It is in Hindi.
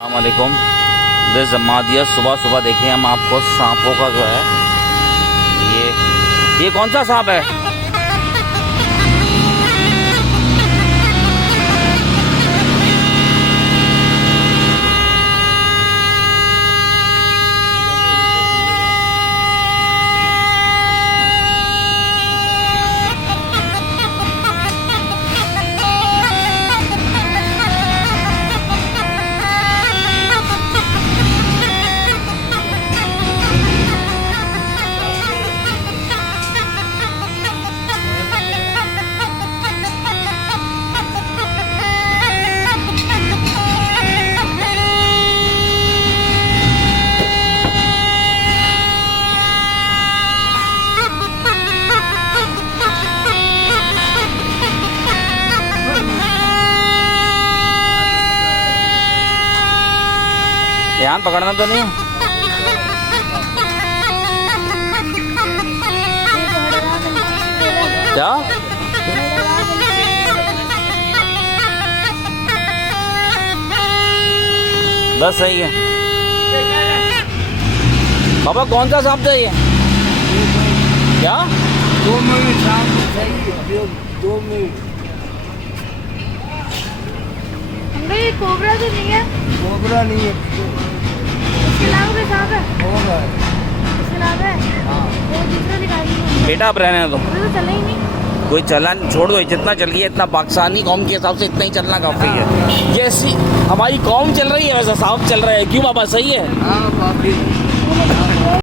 अस्सलामुअलैकुम। दिस जमादिया सुबह देखिए हम आपको सांपों का जो है ये कौन सा सांप है? ध्यान पकड़ना तो नहीं है? क्या बस सही है। बाबा कौन सा सांप चाहिए? क्या 2 मिनट सांप चाहिए? 2 मिनट। ये कोबरा तो नहीं है? कोबरा नहीं है। इसके अलावा कोई सांप है? कोबरा है। इसके अलावा है? हाँ। वो दूसरा दिखाइए। बेटा अब रहने दो, तो चला ही नहीं। कोई चला छोड़ दो। जितना चल गया इतना पाकिस्तानी कौम के हिसाब से इतना ही चलना काफी है। जैसी हमारी कौम चल रही है वैसा सांप चल रहा है। क्यों बाबा सही है? हाँ बाबी।